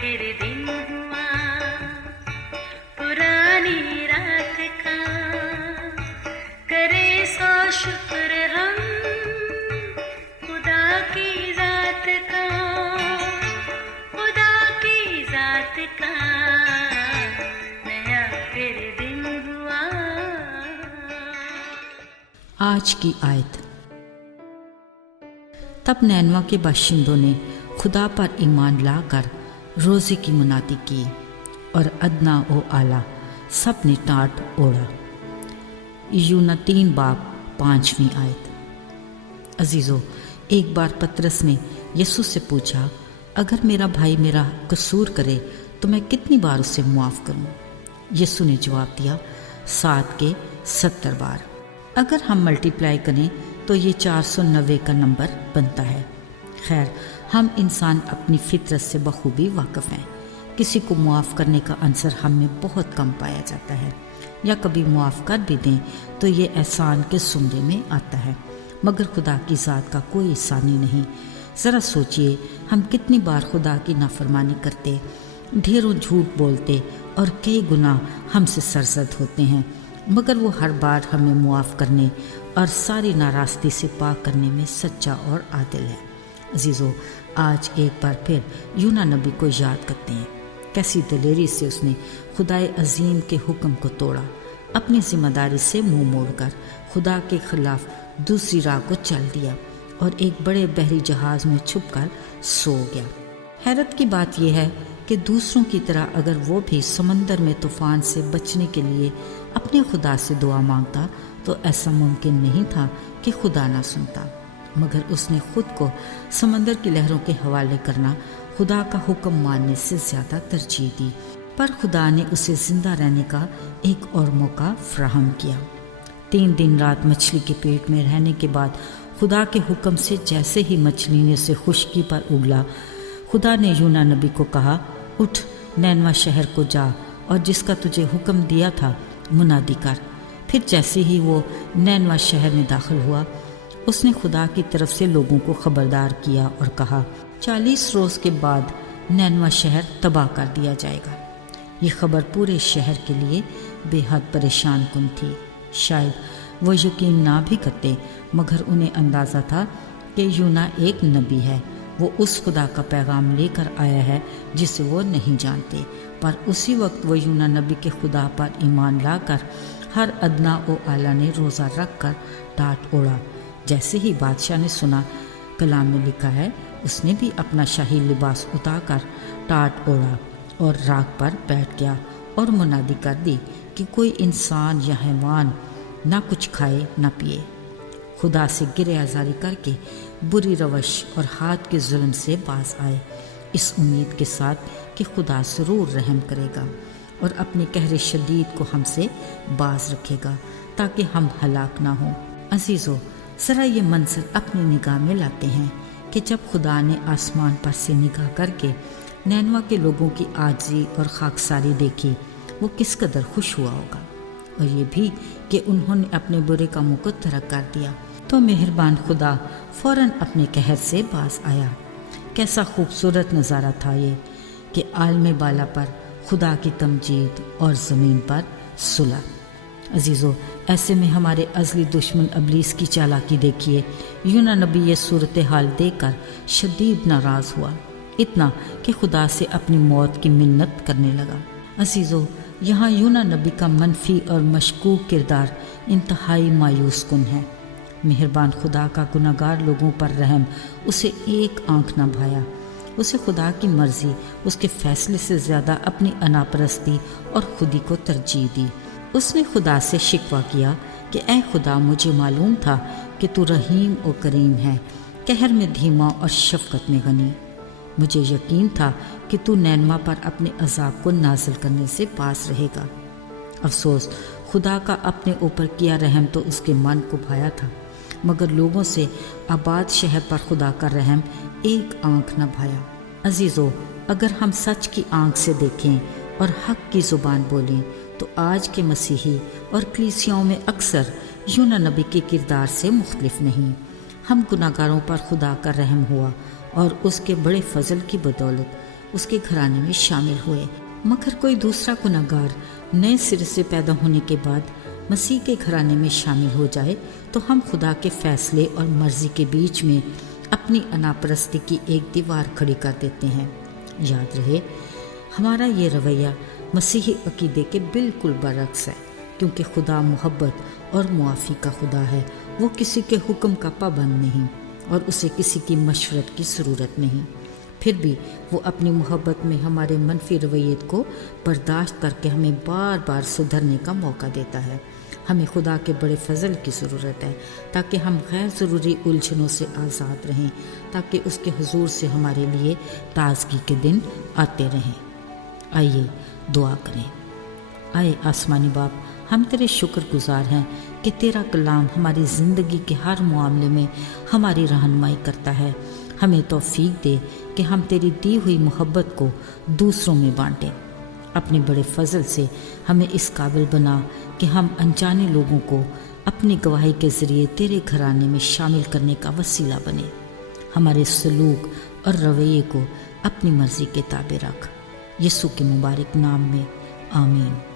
फिर दिन हुआ पुरानी रात का, करे सो शुक्र हम खुदा की जात का, खुदा की जात का, नया फिर दिन हुआ। आज की आयत। तब नैनवा के बाशिंदों ने खुदा पर ईमान लाकर रोज़े की मुनादी की और अदना व आला सब ने टाट ओढ़ा। यूना 3:5 आयत। अजीज़ो, एक बार पतरस ने यीशु से पूछा, अगर मेरा भाई मेरा कसूर करे तो मैं कितनी बार उसे मुआफ़ करूं? यीशु ने जवाब दिया, 7 के 70 बार। अगर हम मल्टीप्लाई करें तो ये 490 का नंबर बनता है। खैर, हम इंसान अपनी फितरत से बखूबी वाकिफ़ हैं। किसी को मुआफ़ करने का अंसर हम में बहुत कम पाया जाता है, या कभी मुआफ़ कर भी दें तो ये एहसान के ज़ुमरे में आता है, मगर खुदा की ज़ात का कोई एहसानी नहीं। ज़रा सोचिए, हम कितनी बार खुदा की नाफरमानी करते, ढेरों झूठ बोलते और कई गुनाह हमसे सरजद होते हैं, मगर वो हर बार हमें मुआफ़ करने और सारी नाराज़गी से पाक करने में सच्चा और आदिल है। अजीज़ों, आज एक बार फिर यूना नबी को याद करते हैं। कैसी दलेरी से उसने खुदाए अजीम के हुक्म को तोड़ा, अपनी जिम्मेदारी से मुंह मोड़कर खुदा के खिलाफ दूसरी राह को चल दिया और एक बड़े बहरी जहाज़ में छुपकर सो गया। हैरत की बात यह है कि दूसरों की तरह अगर वो भी समंदर में तूफ़ान से बचने के लिए अपने खुदा से दुआ मांगता तो ऐसा मुमकिन नहीं था कि खुदा ना सुनता, मगर उसने खुद को समंदर की लहरों के हवाले करना खुदा का हुक्म मानने से ज़्यादा तरजीह दी। पर खुदा ने उसे ज़िंदा रहने का एक और मौका फराहम किया। 3 दिन रात मछली के पेट में रहने के बाद खुदा के हुक्म से जैसे ही मछली ने उसे खुश्की पर उगला, खुदा ने यूना नबी को कहा, उठ, नैनवा शहर को जा और जिसका तुझे हुक्म दिया था मुनादी कर। फिर जैसे ही वो नैनवा शहर में दाखिल हुआ, उसने खुदा की तरफ से लोगों को खबरदार किया और कहा, 40 रोज़ के बाद नैनवा शहर तबाह कर दिया जाएगा। ये खबर पूरे शहर के लिए बेहद परेशान कुन थी। शायद वो यकीन ना भी करते, मगर उन्हें अंदाज़ा था कि यूना एक नबी है। वो उस खुदा का पैगाम लेकर आया है जिसे वो नहीं जानते। पर उसी वक्त वो यूना नबी के खुदा पर ईमान लाकर हर अदना व आला ने रोज़ा रख कर टाट ओढ़ा। जैसे ही बादशाह ने सुना, कलाम में लिखा है, उसने भी अपना शाही लिबास उतार टाट ओढ़ा और राख पर बैठ गया और मुनादी कर दी कि कोई इंसान या हैवान ना कुछ खाए ना पिए। खुदा से गिरे आज़ारी करके बुरी रवश और हाथ के जुल्म से बाज आए, इस उम्मीद के साथ कि खुदा ज़रूर रहम करेगा और अपने कहरे शदीद को हमसे बाज रखेगा ताकि हम हलाक ना हों। अजीज़ों, ज़रा ये मंजर अपनी निगाह में लाते हैं कि जब खुदा ने आसमान पर से निगाह करके नैनवा के लोगों की आजी और खाकसारी देखी, वो किस कदर खुश हुआ होगा। और ये भी कि उन्होंने अपने बुरे कामों को तर्क कर दिया तो मेहरबान खुदा फ़ौरन अपने कहर से बाज आया। कैसा खूबसूरत नज़ारा था ये कि आलम बाला पर खुदा की तमजीद और ज़मीन पर सुलह। अजीज़ों, ऐसे में हमारे अज़ली दुश्मन इब्लीस की चालाकी देखिए। यूना नबी ये सूरत हाल देखकर शदीद नाराज़ हुआ, इतना कि खुदा से अपनी मौत की मिन्नत करने लगा। अजीज़ों, यहाँ यूना नबी का मनफी और मशकूक किरदार इंतहाई मायूस कुन है। मेहरबान खुदा का गुनाहगार लोगों पर रहम उसे एक आंख न भाया। उसे खुदा की मर्ज़ी, उसके फ़ैसले से ज़्यादा अपनी अनापरस्ती और खुदी को तरजीह दी। उसने खुदा से शिकवा किया कि ऐ खुदा, मुझे मालूम था कि तू रहीम और करीम है, कहर में धीमा और शफ़क़त में गनी। मुझे यकीन था कि तू नैनवा पर अपने अज़ाब को नाज़िल करने से पास रहेगा। अफसोस, खुदा का अपने ऊपर किया रहम तो उसके मन को भाया था, मगर लोगों से आबाद शहर पर खुदा का रहम एक आंख न भाया। अजीज़ों, अगर हम सच की आंख से देखें और हक की ज़ुबान बोलें तो आज के मसीही और कलीसियाओं में अक्सर यूना नबी के किरदार से मुख्तलिफ नहीं। हम गुनाहगारों पर खुदा का रहम हुआ और उसके बड़े फजल की बदौलत اس کے گھرانے میں شامل ہوئے، مگر کوئی دوسرا گنہگار نئے سرے سے پیدا ہونے کے بعد مسیح کے گھرانے میں شامل ہو جائے تو ہم خدا کے فیصلے اور مرضی کے بیچ میں اپنی انا پرستی کی ایک دیوار کھڑی کر دیتے ہیں۔ یاد رہے، ہمارا یہ رویہ مسیحی عقیدے کے بالکل برعکس ہے، کیونکہ خدا محبت اور معافی کا خدا ہے۔ وہ کسی کے حکم کا پابند نہیں اور اسے کسی کی مشورت کی ضرورت نہیں، پھر بھی وہ اپنی محبت میں ہمارے منفی رویت کو برداشت کر کے ہمیں بار بار سدھرنے کا موقع دیتا ہے۔ ہمیں خدا کے بڑے فضل کی ضرورت ہے تاکہ ہم غیر ضروری الجھنوں سے آزاد رہیں، تاکہ اس کے حضور سے ہمارے لیے تازگی کے دن آتے رہیں۔ آئیے دعا کریں۔ آئے آسمانی باپ، ہم تیرے شکر گزار ہیں کہ تیرا کلام ہماری زندگی کے ہر معاملے میں ہماری رہنمائی کرتا ہے۔ ہمیں توفیق دے کہ ہم تیری دی ہوئی محبت کو دوسروں میں بانٹیں۔ اپنے بڑے فضل سے ہمیں اس قابل بنا کہ ہم انجانے لوگوں کو اپنی گواہی کے ذریعے تیرے گھرانے میں شامل کرنے کا وسیلہ بنے۔ ہمارے سلوک اور رویے کو اپنی مرضی کے تابع رکھ، یسوع کے مبارک نام میں، آمین۔